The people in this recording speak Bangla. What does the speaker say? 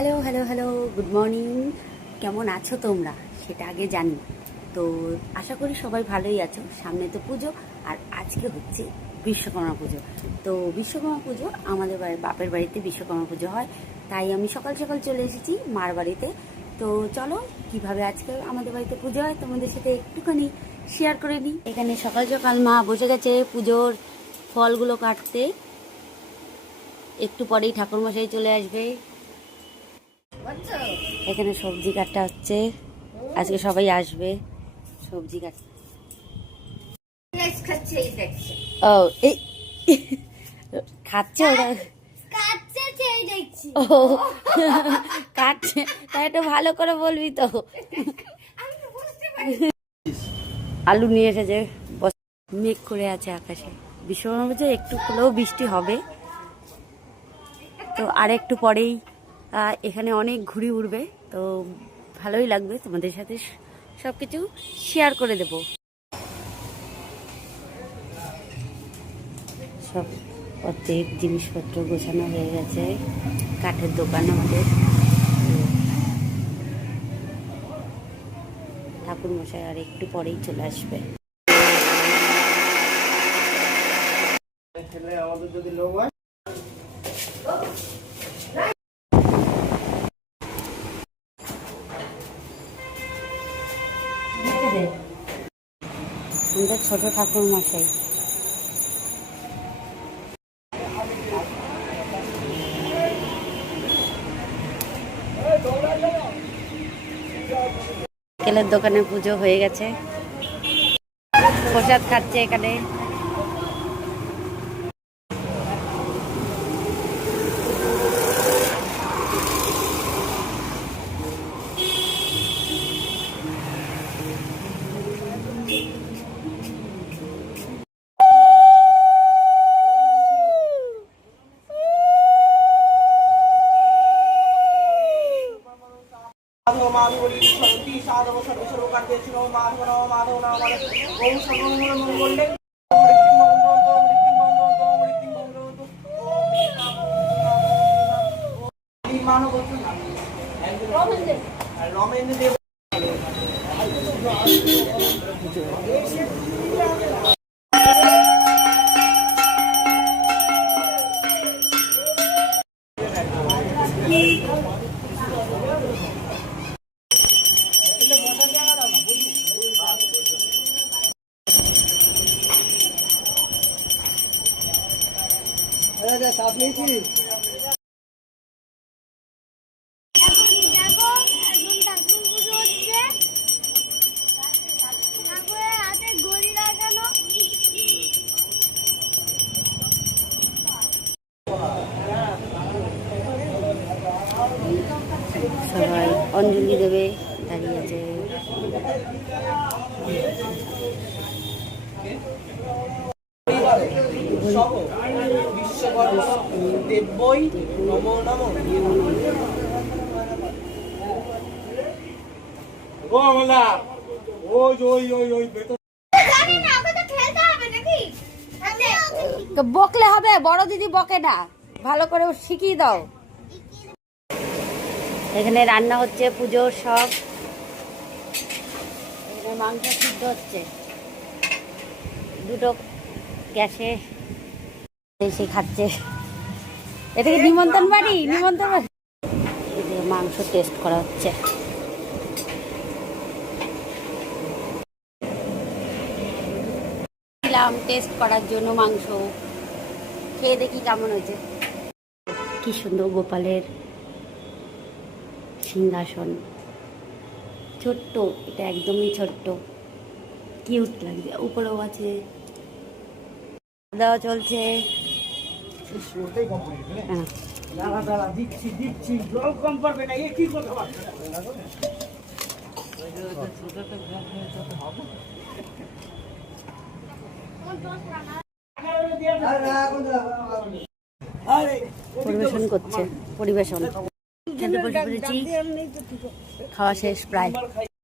Hello hello hello, good morning. কেমন আছো তোমরা সেটা আগে জানি। তো আশা করি সবাই ভালোই আছো। সামনে তো পুজো, আর আজকে হচ্ছে বিশ্বকর্মা পুজো। তো বিশ্বকর্মা পুজো আমাদের বাপের বাড়িতে বিশ্বকর্মা পুজো হয়, তাই আমি সকাল সকাল চলে এসেছি মার বাড়িতে। তো চলো কিভাবে আজকে আমাদের বাড়িতে পুজো হয় তোমাদের সাথে একটুখানি শেয়ার করে নিই। এখানে সকাল সকাল মা বসে গেছে পুজোর ফলগুলো কাটতে। একটু পরেই ঠাকুরমশাই চলে আসবে। এখানে সবজি কাটা হচ্ছে, আজকে সবাই আসবে সবজি কাটতে। ও এই খাচ্ছে ওরা, ও কাটছে, তাই একটু ভালো করে বলবি তো। আলু নিয়ে এসেছে, মেঘ করে আছে আকাশে। বিশ্বকর্মা পুজো একটু হলেও বৃষ্টি হবে। তো আর একটু পরেই এখানে অনেক ঘুড়ি উড়বে, তো ভালোই লাগবে, তোমাদের সাথে সব কিছু শেয়ার করে দেব। সব প্রত্যেক জিনিসপত্র গোছানো হয়ে গেছে, কাঠের দোকান আমাদের। ঠাকুর মশাই আর একটু পরেই চলে আসবে। আমাদের যদি লোক হয় আমাদের ছোট ঠাকুর মশাই। তেলের দোকানে পুজো হয়ে গেছে, প্রসাদ খাচ্ছে এখানে। সবাই অঞ্জলি দেবে, দাঁড়িয়ে আছে। তো বকলে হবে, বড় দিদি বকে না, ভালো করে শিখিয়ে দাও। এখানে রান্না হচ্ছে পুজোর সব, এখানে মাংস সিদ্ধ হচ্ছে, দুটো গ্যাসে এসে খাচ্ছে। এটা কি নিমন্ত্রণ বাড়ি? নিমন্ত্রণ বাড়ি। মাংস টেস্ট করা হচ্ছে। টেস্ট করার জন্য মাংস খেয়ে দেখি কেমন হয়েছে। কি সুন্দর গোপালের সিংহাসন, ছোট্ট, এটা একদমই ছোট্ট, কিউট লাগছে। উপরেও আছে, দেওয়া চলছে। পরিবেশন করছে, পরিবেশন খেতে বসে পড়েছি, খাওয়া শেষ প্রায়।